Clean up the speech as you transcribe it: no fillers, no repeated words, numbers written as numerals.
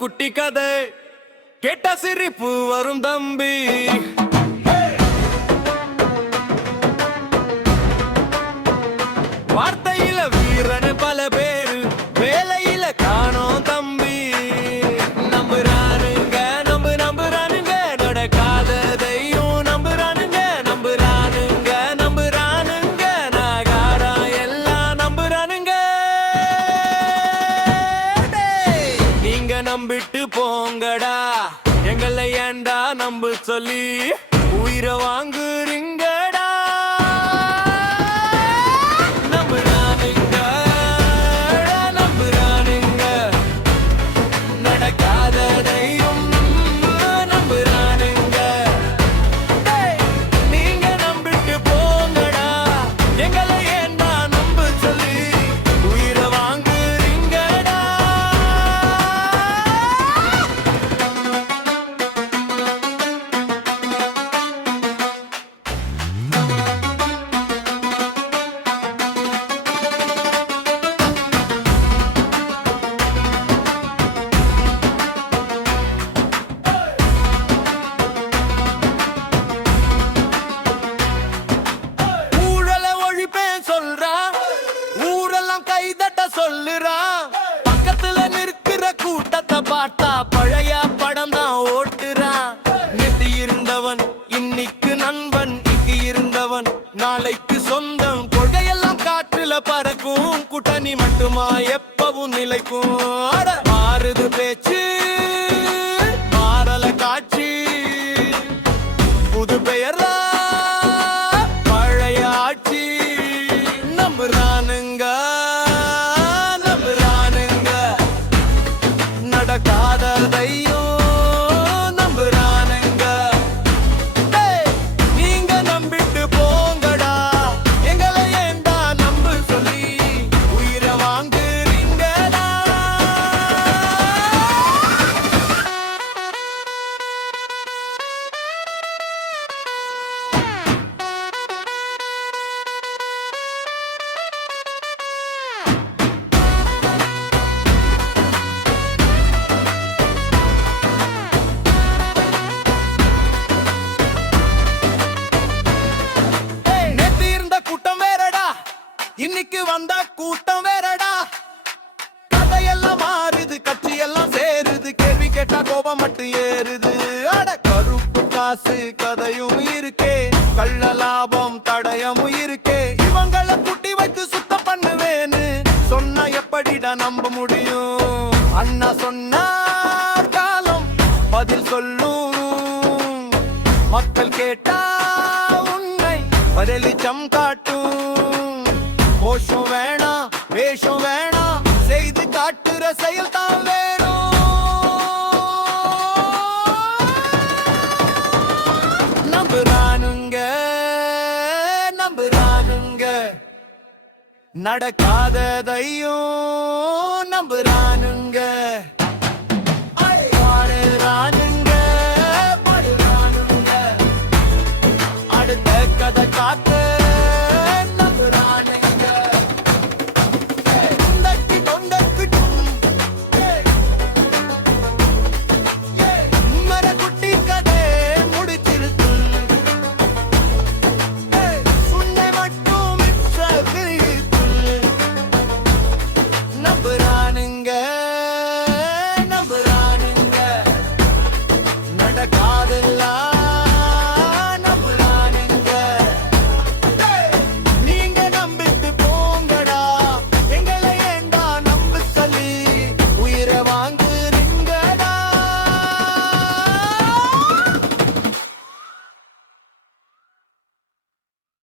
குட்டி கதை கேட்ட சிரிப்பு வரும் தம்பி. வார்த்தையில வீரன் பல பேரு, வேலையில காணோம் தம்பி. நம்புறானுங்க நம்புறானுங்க, நடக்காததையும் நம்புறானுங்க நம்புறானுங்க நம்புறானுங்க, நாகாரா எல்லாம் நம்புறானுங்க. நீங்க நம்பிட்டு போங்கடா, எங்களை ஏண்டா நம்ப சொல்லி உயிரை வாங்குறீங்கடா. நம்புறானுங்க நம்புறானுங்க, நடக்காததையும் நம்புறானுங்க. நீங்க நம்பிட்டு போங்கடா, எங்களை ஏண்டா நம்ப சொல்லி உயிரை வாங்குறீங்கடா. கைதட்ட சொல்லுறான், பக்கத்துல நிற்கிற கூட்டத்தை பார்த்தா பழைய படம் தான் ஓட்டுறான். நேத்து இருந்தவன் இன்னைக்கு நண்பன், இங்கு இருந்தவன் நாளைக்கு சொந்தம். கொள்கையெல்லாம் காற்றுல பறக்கும், கூட்டணி மட்டுமா எப்பவும் நிலைக்கும். மாறுது பேச்சு மாறல காட்சி, புது பெயரா பழைய ஆட்சி. நம்புறானுங்க நடக்காததையும் நம்புறானுங்க. நீங்க நம்பிட்டு போங்கடா, எங்களை ஏண்டா நம்ப சொல்லி உயிரை வாங்குறீங்கடா. இன்னைக்கு வந்த கூட்டம் வேறடா, கதையெல்லாம் மாறுது, கட்சி எல்லாம் சேருது, கேள்வி கேட்டா கோபம் மட்டும் ஏறுது. அட கருப்பு காசு கதையும் இருக்கே, கள்ள லாபம் தடயமும் இருக்கே. இவங்களை குட்டி வைத்து சுத்தம் பண்ணுவேன்னு சொன்னா எப்படிடா நம்ப முடியும்? அண்ணா சொன்னார் காலம் பதில் சொல்லும், மக்கள் கேட்டா உன்னை பதிலிச்சம் காட்டும். கோஷம் வேணாம் வேஷம் வேணாம், செய்து காட்டுற செயல் தான் வேணும். நம்புறானுங்க நம்புறானுங்க, நடக்காததையும் நம்புறானுங்க.